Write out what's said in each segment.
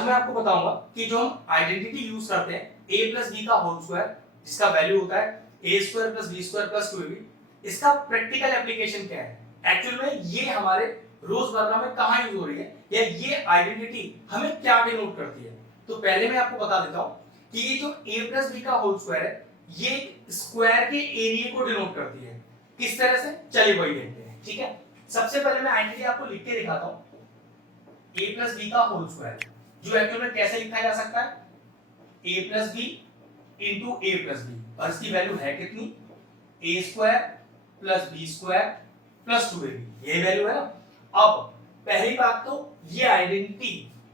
आज मैं आपको बताऊंगा कि जो हम आइडेंटिटी यूज करते हैं a प्लस बी का होल स्क्वायर जिसका वैल्यू होता है a square plus b square plus 2ab, इसका प्रैक्टिकल एप्लीकेशन क्या है, एक्चुअल में ये हमारे रोजमर्रा में कहां यूज हो रही है या ये आइडेंटिटी हमें क्या डिनोट करती है। तो पहले मैं आपको बता देता हूं कि ये जो a प्लस बी का होल स्क्वायर है ये स्क्वायर के एरिया को डिनोट करती है। किस तरह से, चलिए वही देखते हैं। ठीक है, सबसे पहले मैं आइडेंटिटी आपको लिख के दिखाता हूं। a प्लस बी का होल स्क्वायर जो एक्चुअल में कैसे लिखा जा सकता है, a plus b into a plus b, और इसकी वैल्यू है कितनी, a square plus b square plus 2ab, ये वैल्यू है ना। अब पहली बात तो ये आइडेंटिटी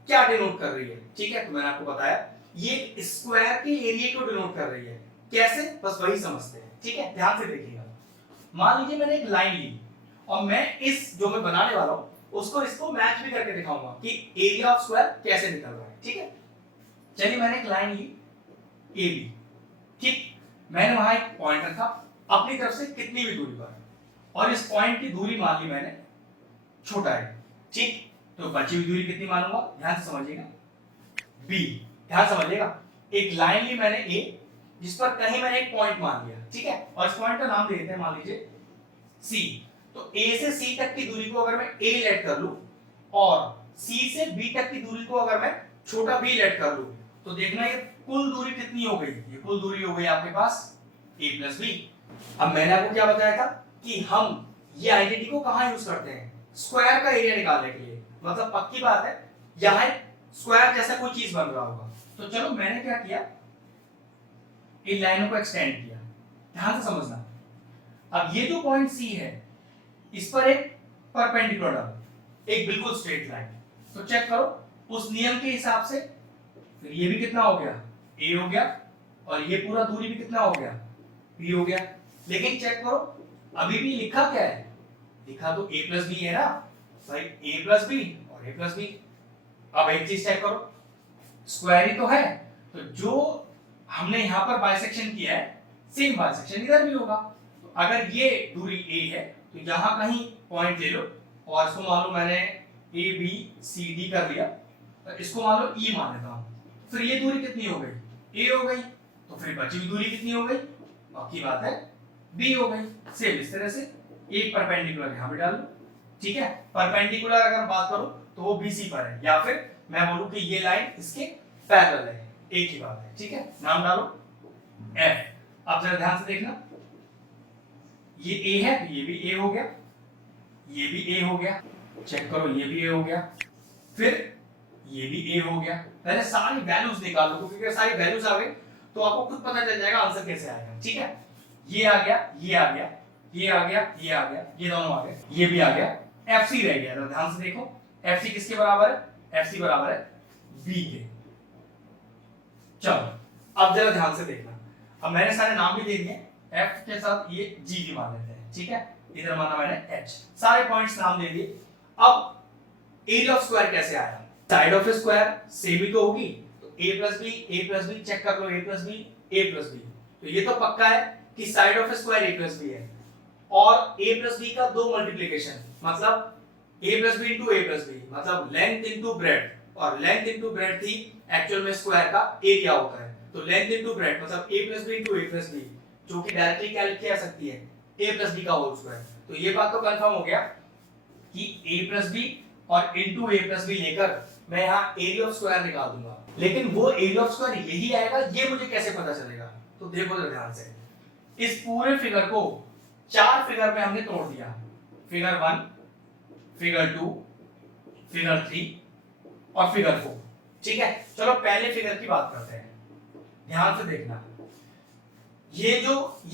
क्या डिनोट कर रही है, ठीक है, तो मैंने आपको बताया ये स्क्वायर के एरिया को डिनोट कर रही है। कैसे, बस वही समझते हैं। ठीक है, ध्यान से देखिएगा। मान लीजिए मैंने एक लाइन ली और मैं इस जो मैं बनाने वाला हूं उसको इसको मैच भी करके दिखाऊंगा कि एरिया ऑफ स्क्वायर कैसे निकल रहा है। ठीक है, चलिए मैंने एक लाइन ली ए बी, ठीक, मैंने वहां एक पॉइंट रखा अपनी तरफ से कितनी भी दूरी पर, और इस पॉइंट की दूरी मान ली मैंने छोटा है। ठीक, तो बची हुई दूरी कितनी मानूंगा, ध्यान से समझिएगा, बी, ध्यान समझिएगा। एक लाइन ली मैंने ए जिस पर कहीं मैंने एक पॉइंट मान लिया, ठीक है, और इस पॉइंट का नाम दे देते हैं, मान लीजिए सी। तो ए से सी तक की दूरी को अगर मैं ए लेट कर लूं और सी से बी तक की दूरी को अगर मैं छोटा बी लेट कर लूं, तो देखना ये कुल दूरी कितनी हो गई, ये कुल दूरी हो गई आपके पास a प्लस बी। अब मैंने आपको क्या बताया था कि हम ये आइडेंटिटी को कहां यूज करते हैं, स्क्वायर का एरिया निकालने के लिए। मतलब पक्की बात है यहां स्क्वायर जैसा कोई चीज बन रहा होगा। तो चलो मैंने क्या किया, इन लाइनों को एक्सटेंड किया, ध्यान से समझना। अब ये जो पॉइंट सी है इस पर एक परपेंडिकुलर डालो, एक बिल्कुल स्ट्रेट लाइन। तो चेक करो उस नियम के हिसाब से, फिर ये भी कितना हो गया, a हो गया, और ये पूरा दूरी भी कितना हो गया, b हो गया। लेकिन चेक करो अभी भी लिखा क्या है, लिखा तो a प्लस बी है ना भाई, a प्लस बी और a प्लस बी। अब एक चीज चेक करो, स्क्वायर ही तो है, तो जो हमने यहां पर बाइसेक्शन किया है सेम बाइसेक्शन इधर भी होगा। तो अगर ये दूरी a है तो यहां कहीं पॉइंट ले लो और इसको मान लो मैंने a b c d कर लिया, तो इसको मान लो e मान लेता हूं, फिर ये दूरी कितनी हो गई, a हो गई, तो फिर बची हुई दूरी कितनी हो गई, बाकी बात है b हो गई। सेम इस तरह से एक परपेंडिकुलर यहां पे डाल लो। ठीक है, परपेंडिकुलर अगर बात करूं तो वो BC पर है, या फिर मैं बोलूं कि ये लाइन इसके पैरेलल है, एक ही बात है। ठीक है, नाम डालो F। अब जरा ध्यान से देखना, ये A है तो ये भी A हो गया, ये भी A हो गया, चेक करो ये भी A हो गया, फिर ये भी A हो गया। पहले सारी वैल्यूज निकाल लो, क्योंकि सारी वैल्यूज आ गई तो आपको खुद पता चल जाएगा आंसर कैसे आएगा। ठीक है, ये आ गया, ये आ गया, ये आ गया, ये आ गया, ये दोनों आ गए, ये भी आ गया, FC रह गया। तो ध्यान से देखो FC किसके बराबर है, FC बराबर है B के। चलो अब जरा ध्यान से देखना, अब मैंने सारे नाम भी दे दिए, F के साथ ये G भी मान लेते हैं। ठीक है, इधर माना मैंने H, सारे पॉइंट्स नाम दे दिए। अब एरिया ऑफ स्क्वायर कैसे आया, साइड ऑफ स्क्वायर सेम ही तो होगी, तो a प्लस बी चेक कर लो, a प्लस बी, तो ये तो पक्का है कि side of square a plus b है, और a प्लस बी का दो मल्टीप्लिकेशन मतलब a plus b into a plus b, मतलब लेंथ इंटू ब्रेड्थ, और लेंथ इंटू ब्रेड्थ ही एक्चुअल में स्क्वायर का एरिया होता है। तो लेंथ इंटू ब्रेड्थ मतलब a plus b into a plus b, जो कि डायरेक्टली क्या लिखी जा सकती है, a प्लस बी का होल स्क्वायर। तो ये बात तो कंफर्म हो गया कि a प्लस बी और इंटू a प्लस बी लेकर मैं यहाँ एरिया ऑफ स्क्वायर निकाल दूंगा। लेकिन वो एरिया ऑफ स्क्वायर यही आएगा, ये मुझे कैसे पता चलेगा, तो देखो जरा ध्यान से, इस पूरे फिगर को चार फिगर में हमने तोड़ दिया, फिगर 1, फिगर 2, फिगर 3 और फिगर 4। ठीक है, चलो पहले फिगर की बात करते हैं, ध्यान से देखना। ये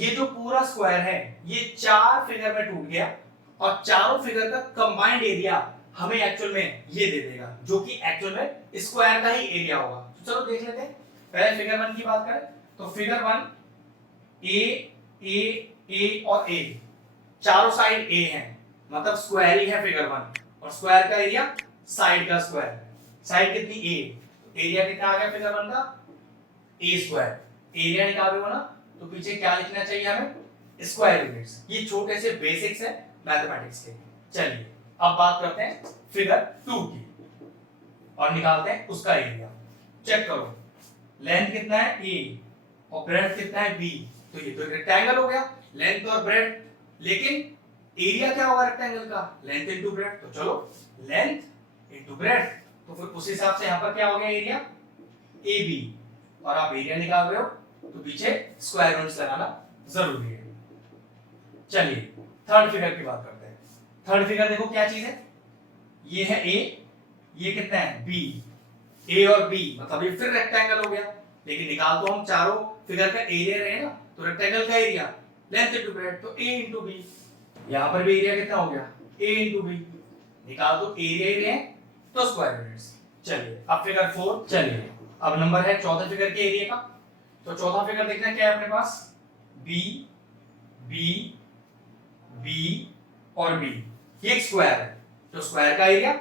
जो पूरा स्क्वायर है ये चार फिगर में टूट गया, और चारों फिगर का कंबाइंड एरिया हमें एक्चुअल में ये दे देगा, जो कि एक्चुअल में स्क्वायर का ही एरिया होगा। तो चलो देख लेते हैं, पहले फिगर 1 की बात करें तो फिगर 1 ए और ए, चारों साइड a हैं, मतलब स्क्वायर ही है फिगर 1, और स्क्वायर का एरिया साइड का स्क्वायर, साइड कितनी a, एरिया कितना आ गया फिगर 1 का, a स्क्वायर। एरिया निकालोगे ना तो पीछे क्या लिखना चाहिए हमें, स्क्वायर यूनिट्स। ये छोटे से बेसिक्स है मैथमेटिक्स के। चलिए अब बात करते हैं फिगर 2 की। और निकालते हैं उसका एरिया। चेक करो, लेंथ कितना है a और ब्रेड्थ कितना है b, तो ये तो एक रेक्टेंगल हो गया, लेंथ और ब्रेड्थ। लेकिन एरिया क्या होगा रेक्टेंगल का, लेंथ इनटू ब्रेड्थ। तो चलो लेंथ इनटू ब्रेड्थ, तो फिर उस हिसाब से यहां पर क्या हो गया एरिया AB, और आप एरिया निकाल रहे हो तो पीछे स्क्वायर यूनिट्स लगाना जरूरी है। चलिए थर्ड फिगर की बात करते हैं। थर्ड फिगर देखो क्या चीज है, ये है A, ये कितना है B, A और B मतलब ये फिर रेक्टेंगल हो गया, लेकिन निकाल तो हम चारों फिगर का एरिया रहे ना, तो रेक्टेंगल का एरिया लेंथ इनटू ब्रेड्थ, तो A इनटू B। यहां पर भी एरिया कितना हो गया A इनटू B, निकाल तो एरिया ही रहे तो स्क्वायर यूनिट्स। चलिए अब फिगर 4, चलिए अब नंबर है चौथे फिगर के एरिया का। तो चौथा फिगर देखना क्या है अपने पास, B B B और B, ये एक स्क्वायर है, तो स्क्वायर का एरिया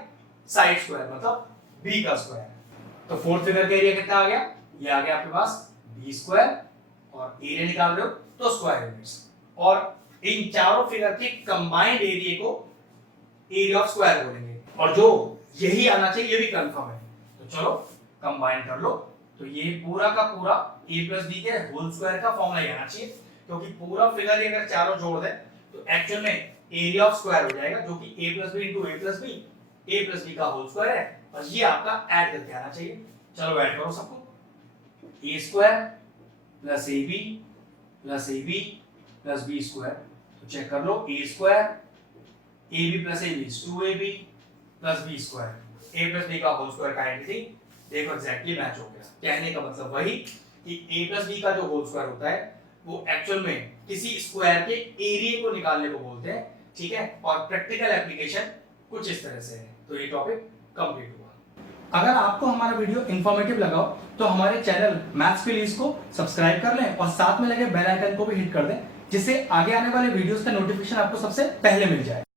साइड स्क्वायर मतलब B का स्क्वायर। तो फोर्थ फिगर का एरिया कितना आ गया, ये आ गया आपके पास B स्क्वायर, और एरिया निकाल रहे हो तो स्क्वायर यूनिट्स, और इन चारों फिगर के कंबाइंड एरिया को एरिया ऑफ स्क्वायर बोलेंगे, और जो यही आना चाहिए ये भी कंफर्म है। तो चलो कंबाइन कर लो, तो ये पूरा का पूरा a प्लस बी के होल स्क्वायर का फॉर्मूला ही आना चाहिए, क्योंकि पूरा फिगर ही अगर चारों जोड़ दें तो एक्चुअल में एरिया ऑफ स्क्वायर हो जाएगा, जो कि a plus b into a plus b का होल स्क्वायर है, और ये आपका ऐड करके आना चाहिए। चलो ऐड करो सबको, a square plus ab plus ab plus b square, तो चेक कर लो a square ab plus ab is 2ab plus b square, a plus b का होल स्क्वायर का आइडेंटिटी देखो एग्जैक्टली मैच हो गया। कहने का मतलब वही कि a प्लस b का जो होल स्क्वायर होता है वो एक्चुअल में किसी स्क्वायर के एरिया को निकालने को बोलते हैं, ठीक है, और प्रैक्टिकल एप्लीकेशन कुछ इस तरह से है। तो ये टॉपिक कंप्लीट हुआ। अगर आपको हमारा वीडियो इंफॉर्मेटिव लगा हो तो हमारे चैनल मैथ्स प्लीज को सब्सक्राइब कर लें और साथ में लगे बेल आइकन को भी हिट कर दें, जिससे आगे आने वाले वीडियोस का नोटिफिकेशन आपको सबसे पहले मिल जाए।